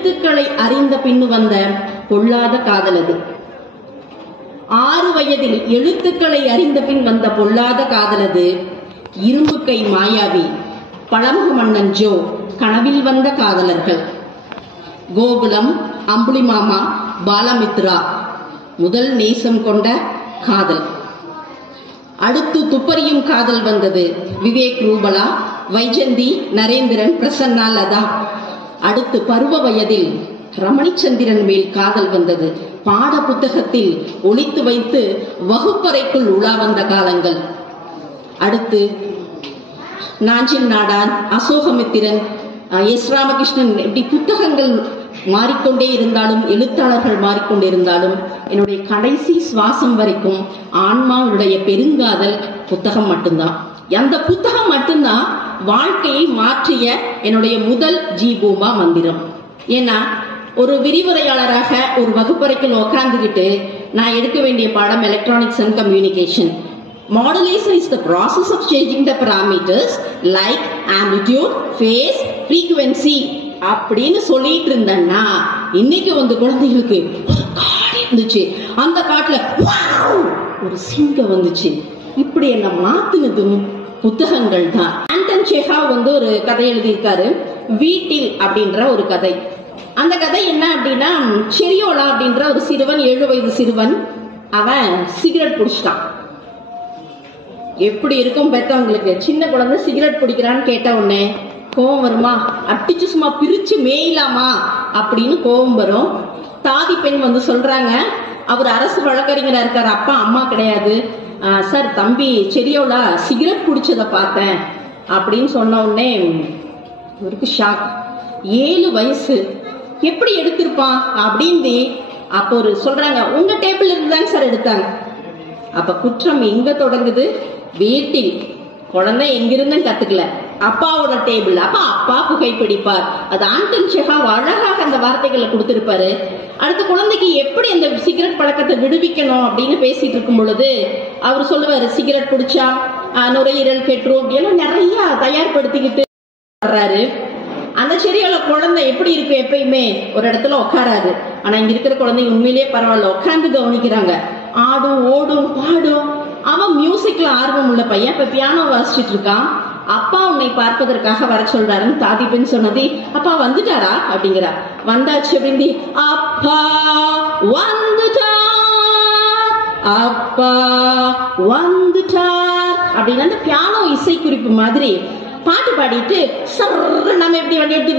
எழுத்துக்களை அறிந்த பின்னு வந்த பொல்லாத காதல் அது. 6 வயதில் எழுத்துக்களை அறிந்த பின் வந்த பொல்லாத காதல் அது. இரும்பு கை மாயாவி, பழமுக மன்னன் ஜோ, கனவில் வந்த காதலர்கள். கோகுலம், அம்புலி மாமா, பாலமித்ரா, முதல் நேசம் கொண்ட காதல். அடுத்து துப்பறியும் காதல் வந்தது. விவேக் ரூபலா, வைஜந்தி, நரேந்திரன், பிரசன்னா, லதா. அடுத்து பருவ வயதில் ரமணிச்சந்திரன் மேல் காதல் வந்தது. பாட புத்தகத்தில் ஒளித்து வைத்து வகுப்பறைக்குள் உலா வந்த காலங்கள். அடுத்து நாஞ்சில் நாடான், அசோகமித்திரன், எஸ் ராமகிருஷ்ணன், இப்படி புத்தகங்கள் மாறிக்கொண்டே இருந்தாலும், எழுத்தாளர்கள் மாறிக்கொண்டே இருந்தாலும், என்னுடைய கடைசி சுவாசம் வரைக்கும் ஆன்மாவுடைய பெருங்காதல் புத்தகம் மட்டும்தான். அந்த புத்தகம் மட்டும்தான் வாழ்க்கையை மாற்றிய என்னுடைய முதல் ஜீபூமா மந்திரம். ஏன்னா ஒரு விரிவுரையாளராக ஒரு வகுப்பறைக்குள் உட்கார்ந்துகிட்டு நான் எடுக்க வேண்டிய பாடம் electronics and communication. Modulation is the process of changing the parameters like amplitude, phase, frequency அப்படின்னு சொல்லிட்டு இருந்தேன்னா இன்னைக்கு வந்து குழந்தைகளுக்கு ஒரு காடு இருந்துச்சு, அந்த காட்டுல ஒரு சிங்கம் வந்துச்சு. இப்படி என்ன மாத்தினதும் புத்தகங்கள் தான். ஆண்டன் செஹாவ் வந்து ஒரு கதை எழுதியிருக்காரு, வீட்டில் அப்படின்ற ஒரு கதை. அந்த கதை என்ன அப்படின்னா, செரியோலா அப்படின்ற ஒரு சிறுவன், 7 வயது சிறுவன், அவன் சிகரெட் குடிச்சிட்டான். எப்படி இருக்கும் பெத்தவங்களுக்கு, சின்ன குழந்தை சிகரெட் பிடிக்கிறான்னு கேட்ட உடனே கோபம் வருமா? அட்டிச்சு சும்மா பிரிச்சு மேயலாமா அப்படின்னு கோபம் வரும். தாதி பெண் வந்து சொல்றாங்க, அவர் அரசு வழக்கறிஞரா இருக்காரு, அப்பா அம்மா கிடையாது. சார், தம்பி செரியோலா சிகரெட் குடிச்சதை பார்த்தேன் அப்படின்னு சொன்ன உடனே இவருக்கு ஷாக். 7 வயசு, எப்படி எடுத்திருப்பான் அப்படின்னு அப்போ ஒரு சொல்றாங்க, உங்க டேபிள் இருந்துதாங்க சார் எடுத்தாங்க. அப்ப குற்றம் எங்க தொடங்குது? வீட்டில். குழந்தை எங்கிருந்தும் கத்துக்கல, அப்பாவோட டேபிள். அப்ப அப்பா புகைப்பிடிப்பார். அது ஆண்டன் செஹாவ் அழகாக அந்த வார்த்தைகளை கொடுத்திருப்பாரு. அடுத்த குழந்தைக்கு எப்படி அந்த சிகரெட் பழக்கத்தை விடுவிக்கணும் அப்படின்னு பேசிட்டு இருக்கும் பொழுது அவர் சொல்லுவாரு, சிகரெட் குடிச்சா நுரையீரல் கெட்டுரும் அப்படின்னு நிறைய தயார்படுத்திக்கிட்டு வர்றாரு. அந்த செடியோட குழந்தை எப்படி இருக்கு? எப்பயுமே ஒரு இடத்துல உட்காராது. ஆனா இங்க இருக்கிற குழந்தை உண்மையிலேயே பரவாயில்ல, உட்கார்ந்து கவனிக்கிறாங்க, ஆடும் ஓடும் பாடும். அவன் மியூசிக்ல ஆர்வம் உள்ள பையன், இப்ப பியானோ வாசிச்சுட்டு இருக்கான். அப்பா உன்னை பார்ப்பதற்காக வர சொல்றாருன்னு தாதி பெண் சொன்னது. அப்பா வந்துட்டாரா அப்படிங்கிறா. வந்தாச்சு அப்படின்னு, அப்பா வந்துட்டார், அப்பா வந்துட்டார் அப்படின்னு அந்த பியானோ இசை குறிப்பு மாதிரி பாட்டு பாடிட்டு நம்ம எப்படி வண்டி எப்படி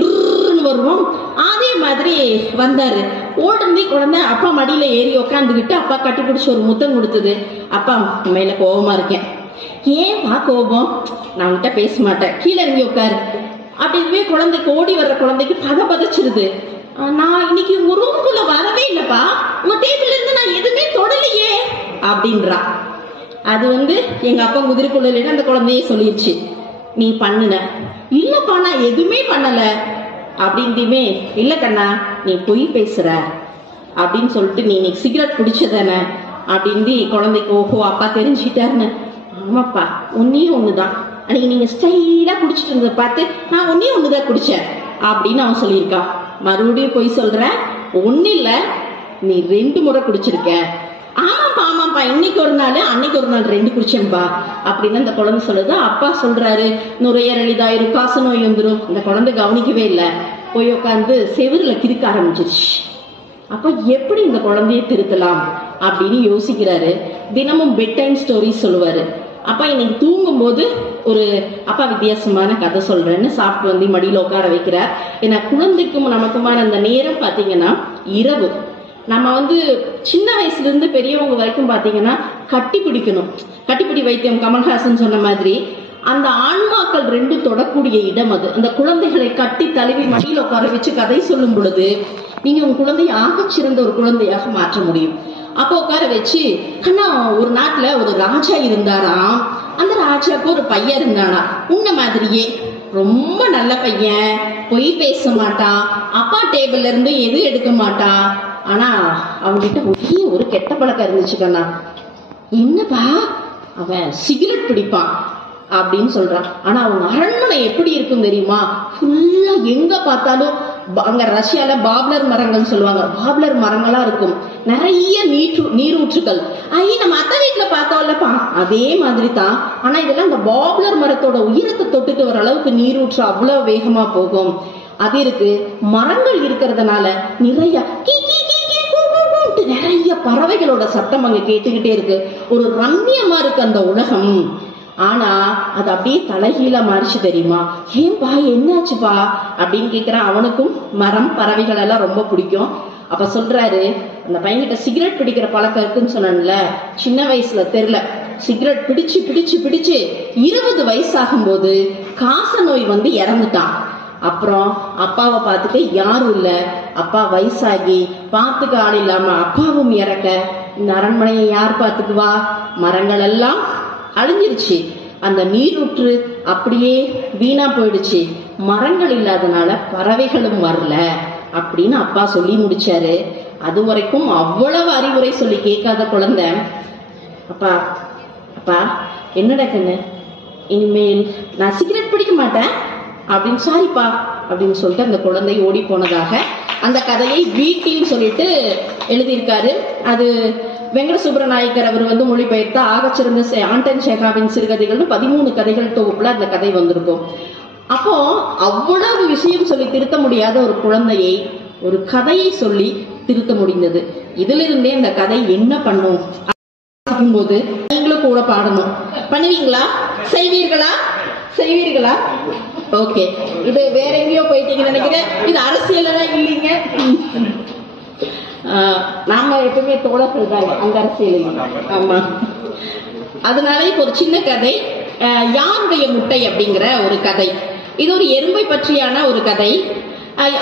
வருவோம் அதே மாதிரி வந்தாரு. ஓடுந்தி குழந்தை அப்பா மடியில ஏறி உக்காந்துக்கிட்டு அப்பா கட்டி பிடிச்சி ஒரு முத்தம் கொடுத்தது. அப்பா மேல கோபமா இருக்கேன். ஏன்பா கோபம்? நான் உன்கிட்ட பேச மாட்டேன், கீழே இறங்கி உட்காரு அப்படியே. குழந்தைக்கு ஓடி வர்ற குழந்தைக்கு பதச்சிருது. நான் இன்னைக்கு உங்க ரூமுக்குள்ள வரவே இல்லப்பா, உங்க டேபிள்ல இருந்து நான் எதுவுமே தொடலையே அப்படின்றா. அது வந்து எங்க அப்பா குதிரைக்குள்ள இல்லைன்னு அந்த குழந்தையே சொல்லிடுச்சு. நீ பண்ணுன? இல்லப்பா நான் எதுவுமே பண்ணல அப்படின்ட்டுமே. இல்ல கண்ணா நீ பொய் பேசுற அப்படின்னு சொல்லிட்டு, நீ இன்னைக்கு சிகரெட் குடிச்சதானே அப்படின்னு குழந்தைக்கு ஓஹோ அப்பா தெரிஞ்சுக்கிட்டாருன்னு. ஆமாப்பா ஒன்னே ஒண்ணுதான், அன்னைக்கு நீங்க ஸ்டைலா குடிச்சிட்டு இருந்ததை பார்த்து நான் ஒன்னே ஒண்ணுதான் குடிச்சேன் அப்படின்னு அவன் சொல்லியிருக்கான். மறுபடியும் பொய் சொல்ற? ஒண்ணு இல்ல, நீ 2 முறை குடிச்சிருக்க. ஆமாப்பா ஆமாப்பா, இன்னைக்கு ஒரு நாள் அன்னைக்கு ஒரு நாள் 2 குடிச்சேன்பா அப்படின்னு அந்த குழந்தை சொல்லுது. அப்பா சொல்றாரு, நுரையீரல் இதாயிரும், காச நோய் வந்துடும். இந்த குழந்தை கவனிக்கவே இல்லை, போய் உட்காந்து செவுருல கிறுக்க ஆரம்பிச்சிருச்சு. அப்ப எப்படி இந்த குழந்தைய திருத்தலாம் அப்படின்னு யோசிக்கிறாரு. தினமும் பெட் டைம் ஸ்டோரி சொல்லுவாரு. அப்பா இன்னைக்கு தூங்கும் போது ஒரு அப்பா வித்தியாசமான கதை சொல்றேன்னு சாப்பிட்டு வந்து மடியில உட்கார வைக்கிறார். ஏன்னா குழந்தைக்கும் நமக்குமான அந்த நேரம் பாத்தீங்கன்னா இரவு. நம்ம வந்து சின்ன வயசுல இருந்து பெரியவங்க வரைக்கும் பாத்தீங்கன்னா கட்டி பிடிக்கணும். கட்டிப்பிடி வைத்தியம் கமல்ஹாசன் சொன்ன மாதிரி அந்த ஆன்மாக்கள் 2 தொடக்கூடிய இடம் அது. அந்த குழந்தைகளை கட்டி தழுவி மடியில உட்கார வச்சு கதை சொல்லும் பொழுது நீங்க உங்க குழந்தைய ஆகச்சிறந்த ஒரு குழந்தையாக மாற்ற முடியும். அப்போ உட்கார வச்சு, ஆனா ஒரு நாட்டுல ஒரு ராஜா இருந்தாராம். அந்த ராஜாவுக்கு ஒரு பையன் இருந்தானா, உன்ன மாதிரியே ரொம்ப நல்ல பையன், பொய் பேச மாட்டான், அப்பா டேபிள்ல இருந்து எதுவும் எடுக்க மாட்டான். ஆனா அவங்கிட்ட ஒரே ஒரு கெட்ட பழக்கம் இருந்துச்சுக்கண்ணா. என்னப்பா? அவன் சிகரெட் பிடிப்பான் அப்படின்னு சொல்றான். ஆனா அவங்க அரண்மனை எப்படி இருக்கும் தெரியுமா? ஃபுல்லா எங்க பார்த்தாலும் அங்க ரஷ்யால பாப்லர் மரங்கள் சொல்லுவாங்க, பாப்லர் மரங்களா இருக்கும், நிறைய நீரூற்றுகள். நம்ம அத்தை வீட்டுல பார்த்தோம்லப்பா அதே மாதிரி தான். ஆனா இதெல்லாம் இந்த பாப்லர் மரத்தோட உயரத்தை தொட்டுட்டு வர அளவுக்கு நீரூற்று அவ்வளவு வேகமா போகும். அது இருக்கு. மரங்கள் இருக்கிறதுனால நிறைய நிறைய பறவைகளோட சத்தம் அங்க கேட்டுக்கிட்டே இருக்கு. ஒரு ரம்மியமா இருக்கு அந்த உலகம். ஆனா அது அப்படியே தலைகீழ மாறிச்சு தெரியுமா? ஏன்பா என்னாச்சுப்பா அப்படின்னு கேக்குறான். அவனுக்கும் மரம் பறவைகள் எல்லாம் ரொம்ப பிடிக்கும். அப்ப சொல்றாரு, அந்த பையன்கிட்ட சிகரெட் பிடிக்கிற பழக்கம் இருக்குன்னு சொன்னேன்ல, சின்ன வயசுல தெரியல, சிகரெட் பிடிச்சு பிடிச்சு பிடிச்சு 20 வயசாகும் போது காச நோய் வந்து இறந்துட்டான். அப்புறம் அப்பாவை பார்த்துக்க யாரும் இல்ல, அப்பா வயசாகி பார்த்துக்க ஆள் இல்லாம அப்பாவும் இறக்க இந்த அரண்மனையை யார் பார்த்துக்குவா? மரங்கள் எல்லாம் அழிஞ்சிருச்சு, அந்த நீரூற்று அப்படியே வீணா போயிடுச்சு, மரங்கள் இல்லாதனால பறவைகளும் வரல அப்படின்னு அப்பா சொல்லி முடிச்சாரு. அது வரைக்கும் அவ்வளவு அறிவுரை சொல்லி கேட்காத குழந்தை, அப்பா அப்பா என்னடா கண்ணு, இனிமேல் நான் சிகரெட் பிடிக்க மாட்டேன் அப்படின்னு, சாரிப்பா அப்படின்னு சொல்லிட்டு அந்த குழந்தை ஓடி போனதாக அந்த கதையை வீட்டின்னு சொல்லிட்டு எழுதியிருக்காரு. அது வெங்கட சுப்ரநாயக்கர் அவர் வந்து மொழிபெயர்த்த ஆகச்சிறந்த ஆண்டன் ஷெகாவின் சிறுகதைகள்னு 13 கதைகள் தொகுப்புல அந்த கதை வந்திருக்கும். அப்போ அவ்வளவு விஷயம் சொல்லி திருத்த முடியாத ஒரு குழந்தையை ஒரு கதையை சொல்லி திருத்த முடிந்தது. இதுல இருந்தே அந்த கதை என்ன பண்ணும் போது நீங்களும் கூட பாடணும். பண்ணுவீங்களா? செய்வீர்களா? செய்வீர்களா? ஓகே, இது வேற எங்கேயோ போயிட்டீங்கன்னு நினைக்கிறேன். இது அரசியல் தான் இல்லைங்க. நாம எப்பவுமே தோழர்கள் தான் அந்த அரசியல். ஆமா, அதனால இப்ப ஒரு சின்ன கதை, யாருடைய முட்டை அப்படிங்கிற ஒரு கதை. இது ஒரு எறும்பை பற்றியான ஒரு கதை.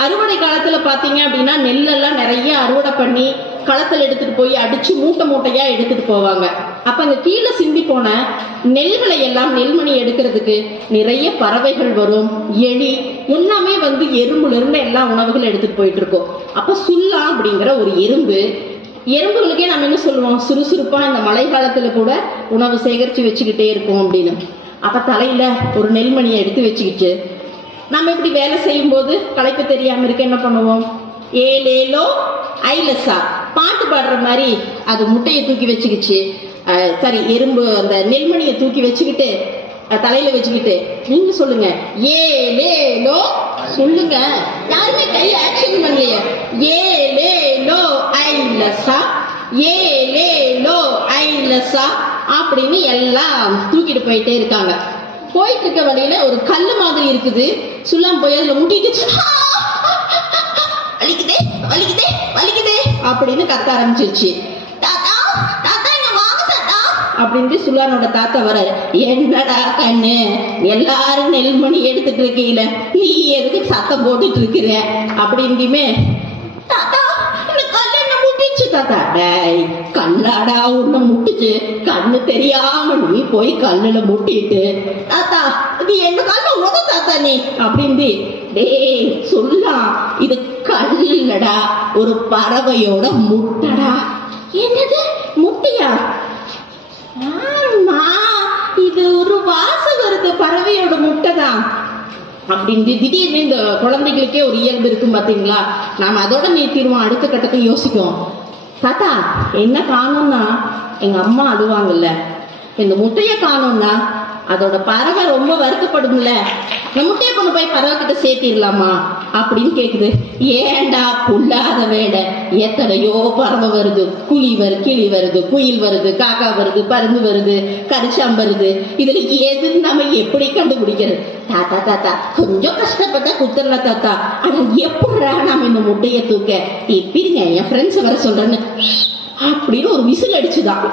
அறுவடை காலத்துல பாத்தீங்க அப்படின்னா நெல்லெல்லாம் நிறைய அறுவடை பண்ணி களத்துல எடுத்துட்டு போய் அடிச்சு மூட்டை மூட்டையா எடுத்துட்டு போவாங்க. அப்ப அந்த கீழே சிந்தி போன நெல்களை எல்லாம் நெல்மணி எடுக்கிறதுக்கு நிறைய பறவைகள் வரும், எலி எல்லாமே வந்து எறும்புல இருந்து எல்லா உணவுகள் எடுத்துட்டு போயிட்டு இருக்கோம். அப்ப சுல்லா அப்படிங்கிற ஒரு எறும்புகளுக்கே நம்ம என்ன சொல்லுவோம், சுறுசுறுப்பா இந்த மழை காலத்துல கூட உணவு சேகரிச்சு வச்சுக்கிட்டே இருக்கும் அப்படின்னு. அப்ப தலையில ஒரு நெல்மணியை எடுத்து வச்சுக்கிட்டு நம்ம இப்படி வேலை செய்யும் போது களைப்பு தெரியாம இருக்க என்ன பண்ணுவோம், ஏலேலோ ஐலசா பாட்டு பாடுற மாதிரி அது முட்டையை தூக்கி வச்சுக்கிச்சு. சரி, எறும்பு அந்த நெல்மணியை தூக்கி வச்சுக்கிட்டு தலையில வச்சுக்கிட்டு நீங்க சொல்லுங்க, ஏலேலோ சொல்லுங்க. யாருமே கை ஆக்ஷன் பண்ணலையே. ஏலேலோ ஐலசா, ஏலேலோ ஐலசா அப்படின்னு எல்லாம் தூக்கிட்டு போயிட்டே இருக்காங்க. போயிட்டு இருக்க வழியில ஒரு கல்லு மாதிரி இருக்குது. சுல்லாம் போய் அதுல முட்டிட்டு வலிக்குதே வலிக்குதே வலிக்குதே அப்படின்னு கத்த ஆரம்பிச்சிருச்சு. தாத்தா தாத்தா என்ன வாங்க தாத்தா அப்படின்ட்டு சுல்லானோட தாத்தா வர்றாரு. என்னடா கண்ணு, எல்லாரும் நெல்மணி எடுத்துட்டு இருக்கீங்கள, நீ எதுக்கு சத்தம் போட்டுட்டு இருக்கிற அப்படின்ட்டுமே, தாத்தா இந்த கல்லு என்ன முட்டிச்சு தாத்தா. டேய் கண்ணாடா உன்னை முட்டுச்சு, கண்ணு தெரியாம நீ போய் கல்லுல முட்டிட்டு, தாத்தா இது என்ன கல்லு உத தாத்தா நீ அப்படின்னு. டேய் சொல்லலாம், இது கல்லுடா, ஒரு பறவையோட முட்டடா. என்னது முட்டையா? ஆமா, இது ஒரு வாசம் வருது, பறவையோட முட்டை தான் அப்படின்னு. திடீர்னு இந்த குழந்தைகளுக்கே ஒரு இயல்பு இருக்கும் பாத்தீங்களா, நாம அதோட நிறுத்திடுவோம், அடுத்த கட்டத்தை யோசிக்கும். தாத்தா என்ன காணும்னா, எங்க அம்மா அழுவாங்கல்ல, இந்த முட்டைய காணும்னா அதோட பறவை ரொம்ப வருத்தப்படும்ல, இந்த முட்டையை கொண்டு போய் பறவை கிட்ட சேர்த்திடலாமா அப்படின்னு கேக்குது. ஏண்டா புல்லாத வேட, எத்தனையோ பறவை வருது, கிளி வருது, குயில் வருது, காக்கா வருது, பருந்து வருது, கரிச்சாம் வருது, இதுல எது நம்ம எப்படி கண்டுபிடிக்கிறது? தாத்தா தாத்தா கொஞ்சம் கஷ்டப்பட்டா குத்துறல தாத்தா, ஆனா எப்படா நாம இந்த முட்டைய தூக்க, எப்படிங்க என் ஃப்ரெண்ட்ஸ் வர சொல்றேன்னு அப்படின்னு ஒரு விசில் அடிச்சுதான்.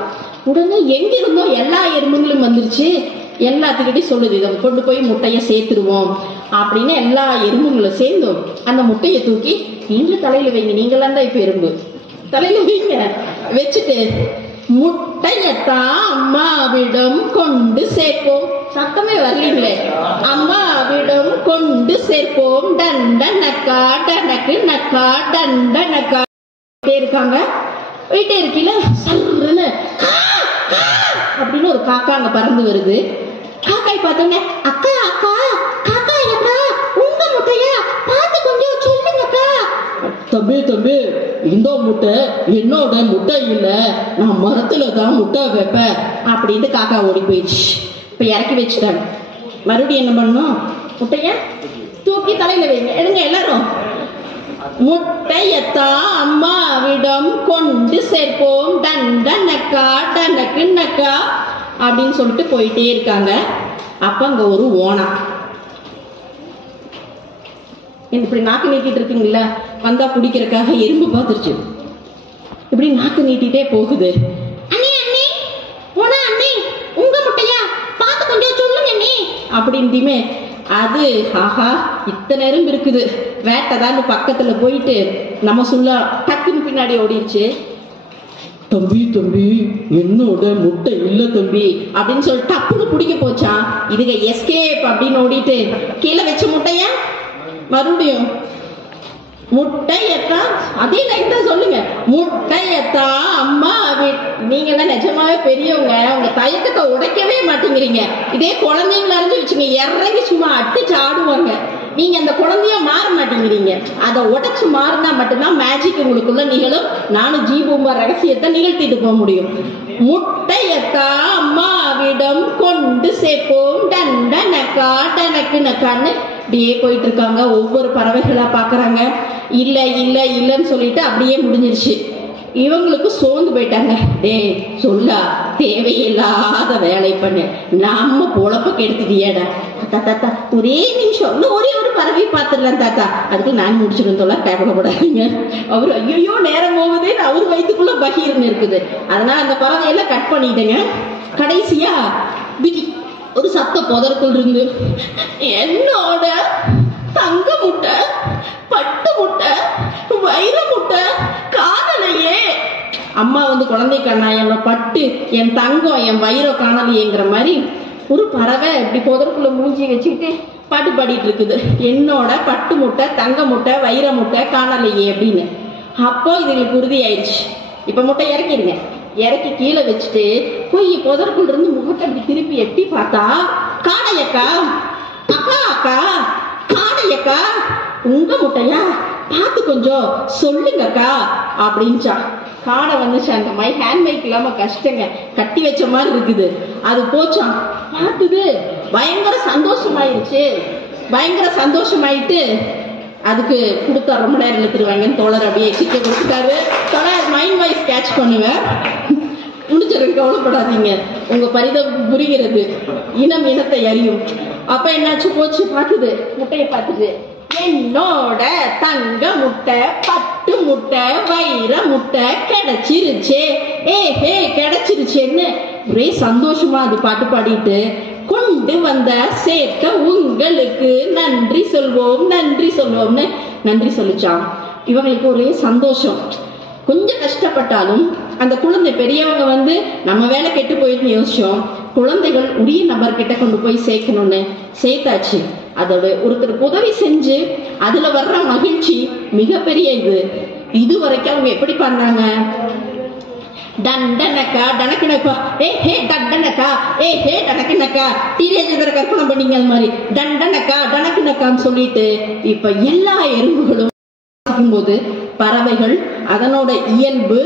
உடனே எங்க இருந்தோ எல்லா எறும்புகளும் வந்துருச்சு. எல்லாத்துக்கிட்டையும் சொல்லுது, இதை கொண்டு போய் முட்டைய சேர்த்துருவோம் அப்படின்னு. எல்லா எறும்புங்களும் சேர்ந்தோம் அந்த முட்டையை தூக்கி நீங்க தலையில வைங்க, நீங்களாம் தான் இப்ப எறும்பு, தலையில வைங்க. வச்சுட்டு முட்டையத்தான் அம்மாவிடம் கொண்டு சேர்ப்போம், சத்தமே வரலீங்களே, அம்மாவிடம் கொண்டு சேர்ப்போம், டண்ட நக்கா டனக்கு நக்கா டண்ட நக்கா இருக்காங்க. போயிட்டே இருக்கீல சல்லுன்னு அப்படின்னு ஒரு காக்கா அங்க பறந்து வருது. காக்காய் பார்த்தோன்னே, அக்கா அக்கா காக்கா, அக்கா உங்க முட்டையா பார்த்து கொஞ்சம் சொல்லுங்க தம்பி தம்பி, இந்த முட்டை என்னோட முட்டை இல்ல, நான் மரத்துல தான் முட்டை வைப்பேன் அப்படின்ட்டு காக்கா ஓடி போயிடுச்சு. இப்ப இறக்கி வச்சுட்டாங்க. மறுபடியும் என்ன பண்ணணும்? முட்டைய தூக்கி தலையில வைங்க. எடுங்க எல்லாரும். முட்டையத்தான் அம்மாவிடம் கொண்டு சேர்ப்போம், டண்டனக்கா டனக்கு நக்கா அப்படின்னு சொல்லிட்டு போயிட்டே இருக்காங்க. அப்ப அங்க ஒரு ஓனா இப்படி நாக்கு நீட்டிட்டு இருக்குங்களா, வந்தா குடிக்கிறதுக்காக எறும்பு பார்த்துருச்சு. இப்படி நாக்கு நீட்டிட்டே போகுது. அண்ணி அண்ணி, ஓனா அண்ணி, உங்க முட்டையா பார்த்து கொஞ்சம் சொல்லுங்க அண்ணி அப்படின்ட்டுமே அது ஆஹா இத்தனை எறும்பு இருக்குது, வேட்டைதான் பக்கத்துல போயிட்டு நம்ம சொல்ல டக்குன்னு பின்னாடி ஓடிடுச்சு. தம்பி தம்பி, என்னோட முட்டை இல்ல தம்பி அப்படின்னு சொல்லி டக்குன்னு பிடிக்க போச்சான். இதுங்க எஸ்கேப் அப்படின்னு ஓடிட்டு கீழே வச்ச முட்டைய மறுபடியும் முட்டையத்தான் அதே லைன் தான் சொல்லுங்க. முட்டையத்தான் அம்மா, நீங்க தான் நிஜமாவே பெரியவங்க, உங்க தயக்கத்தை உடைக்கவே மாட்டேங்கிறீங்க. இதே குழந்தைங்களா இருந்து வச்சுங்க, இறங்கி சும்மா அடிச்சு ஆடுவாங்க. நீங்க அந்த குழந்தைய மாற மாட்டேங்கிறீங்க. அதை உடைச்சு மாறினா மட்டும்தான் மேஜிக் உங்களுக்குள்ள நிகழும். நானும் ஜீபூம்பா ரகசியத்தை நிகழ்த்திட்டு போக முடியும். முட்டையத்தான் அம்மாவிடம் கொண்டு சேர்ப்போம், டண்டனக்கா டனக்கு நக்கான்னு அப்படியே போயிட்டு இருக்காங்க. ஒவ்வொரு பறவைகளா பாக்குறாங்க. இல்ல இல்ல இல்லன்னு சொல்லிட்டு அப்படியே முடிஞ்சிருச்சு. இவங்களுக்கு சோர்ந்து போயிட்டாங்க. டேய் சொல்லா, தேவையில்லாத வேலை பண்ணு, நம்ம பொழப்ப கெடுத்துட்டியடா. தாத்தா ஒரே நிமிஷம், ஒரே ஒரு பறவை பார்த்துடலாம் தாத்தா, அதுக்கு நான் முடிச்சிடும் தோல, கேட்கப்படாதீங்க. அவரு ஐயோ நேரம் போகுதேன்னு அவரு வயிற்றுக்குள்ள பகீர்னு இருக்குது. அதனால அந்த பறவையெல்லாம் கட் பண்ணிட்டேங்க. கடைசியா விதி ஒரு சத்த புதற்குள் இருந்து, என்னோட தங்க முட்டை, பட்டு முட்டை, வைர முட்டை காணலையே. அம்மா வந்து குழந்தை கண்ணா, என்னோட பட்டு, என் தங்கம், என் வைரம் காணலையேங்கிற மாதிரி ஒரு பறவை இப்படி புதற்குள்ள மூஞ்சி வச்சுக்கிட்டு பாட்டு பாடிட்டு இருக்குது. என்னோட பட்டு முட்டை, தங்க முட்டை, வைர முட்டை காணலையே அப்படின்னு. அப்போ இதுங்களுக்கு உறுதி ஆயிடுச்சு. இப்ப முட்டை இறக்கிடுங்க. இறக்கி கீழே வச்சுட்டு போய் புதற்குள்ள இருந்து முகத்தை அப்படி திருப்பி எட்டி பார்த்தா, காடையக்கா, அக்கா அக்கா காடையக்கா, உங்க முட்டையா பார்த்து கொஞ்சம் சொல்லுங்கக்கா அப்படின்ச்சா. காடை வந்துச்சு. அந்த ஹேண்ட் மைக் இல்லாம கஷ்டங்க, கட்டி வச்ச மாதிரி இருக்குது. அது போச்சான். பார்த்துது பயங்கர சந்தோஷமாயிருச்சு. பயங்கர சந்தோஷமாயிட்டு அதுக்கு கொடுத்தா ரொம்ப நேரம் இழுத்துருவாங்கன்னு தோழர் அப்படியே எக்ஸிக்க கொடுத்துட்டாரு. தோழர் மைண்ட் வாய்ஸ் கேட்ச் பண்ணுங்க, முடிச்சிருக்கு, கவலைப்படாதீங்க. உங்க பரிதம் புரிகிறது, இனம் இனத்தை அறியும். அப்ப என்னாச்சு போச்சு, பார்த்துது முட்டையை பார்த்துது, என்னோட தங்க முட்டை, பட்டு முட்டை, வைர முட்டை கிடைச்சிருச்சே, ஏஹே கிடைச்சிருச்சேன்னு ஒரே சந்தோஷமா அது பாட்டு பாடிட்டு, கொண்டு வந்த சேர்க்க உங்களுக்கு நன்றி சொல்வோம், நன்றி சொல்வோம்னு நன்றி சொல்லிச்சான். இவங்களுக்கு ஒரே சந்தோஷம். கொஞ்சம் கஷ்டப்பட்டாலும் அந்த குழந்தை, பெரியவங்க வந்து நம்ம வேலை கெட்டு போயிருந்து யோசிச்சோம், குழந்தைகள் உரிய நபர்கிட்ட கொண்டு போய் சேர்க்கணும்னு சேர்த்தாச்சு. அதோட ஒருத்தருக்கு உதவி செஞ்சு அதுல வர்ற மகிழ்ச்சி மிகப்பெரிய இது. இதுவரைக்கும் அவங்க எப்படி பண்ணாங்க? டண்டனக்கா டனக்குனக்கா, ஏ ஹே டண்டனக்கா, ஏ ஹே டனக்குனக்கா, டீனேஜர் கற்பனை பண்ணீங்க அது மாதிரி டண்டனக்கா டனக்குனக்கான்னு சொல்லிட்டு இப்ப எல்லா எறும்புகளும் போது பறவைகள் அதனோட இயல்பு,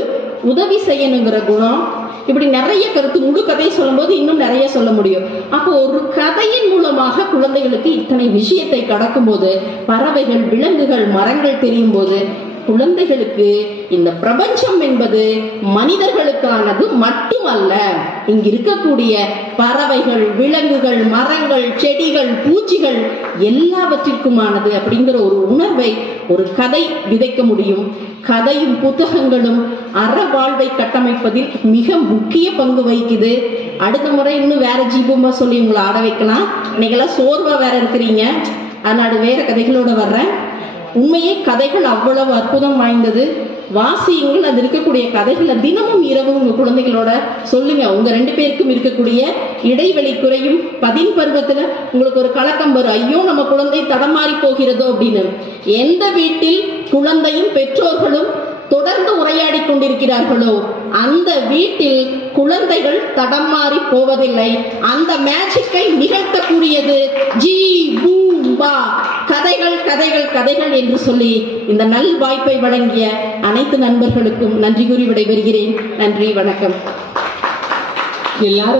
உதவி செய்யணுங்கிற குணம், இப்படி நிறைய கருத்து, முழு கதையை சொல்லும் போது இன்னும் நிறைய சொல்ல முடியும். அப்போ ஒரு கதையின் மூலமாக குழந்தைகளுக்கு இத்தனை விஷயத்தை கடக்கும் போது, பறவைகள், விலங்குகள், மரங்கள் தெரியும் போது குழந்தைகளுக்கு இந்த பிரபஞ்சம் என்பது மனிதர்களுக்கானது மட்டுமல்ல, இங்க இருக்கக்கூடிய பறவைகள், விலங்குகள், மரங்கள், செடிகள், பூச்சிகள் எல்லாவற்றிற்குமானது அப்படிங்கிற ஒரு உணர்வை ஒரு கதை விதைக்க முடியும். கதையும் புத்தகங்களும் அற வாழ்வை கட்டமைப்பதில் மிக முக்கிய பங்கு வகிக்குது. அடுத்த முறை இன்னும் வேற ஜீபமா சொல்லி உங்களை ஆட வைக்கலாம். இன்னைக்கெல்லாம் சோர்வா வேற இருக்கிறீங்க, அதனால வேற கதைகளோட வர்றேன். உண்மையே கதைகள் அவ்வளவு அற்புதம் வாய்ந்தது. வாசியுங்கள். அது இருக்கக்கூடிய கதைகளை தினமும் இரவு உங்க குழந்தைகளோட சொல்லுங்க. உங்க 2 பேருக்கும் இருக்கக்கூடிய இடைவெளி குறையும். 10 பருவத்துல உங்களுக்கு ஒரு கலக்கம் வரும், ஐயோ நம்ம குழந்தை தடமாறி போகிறதோ அப்படின்னு. எந்த வீட்டில் குழந்தையும் பெற்றோர்களும் தொடர்ந்து உரையாடி கொண்டிருக்கிறார்களோ அந்த வீட்டில் குழந்தைகள் தடமாறி போவதில்லை. அந்த மேஜிக்கை நிகழ்த்தக்கூடியது ஜீ பூம்பா. கதைகள் கதைகள் கதைகள் என்று சொல்லி இந்த நல் வாய்ப்பை வழங்கிய அனைத்து நண்பர்களுக்கும் நன்றி கூறி விடைபெறுகிறேன். நன்றி, வணக்கம். எல்லாரும்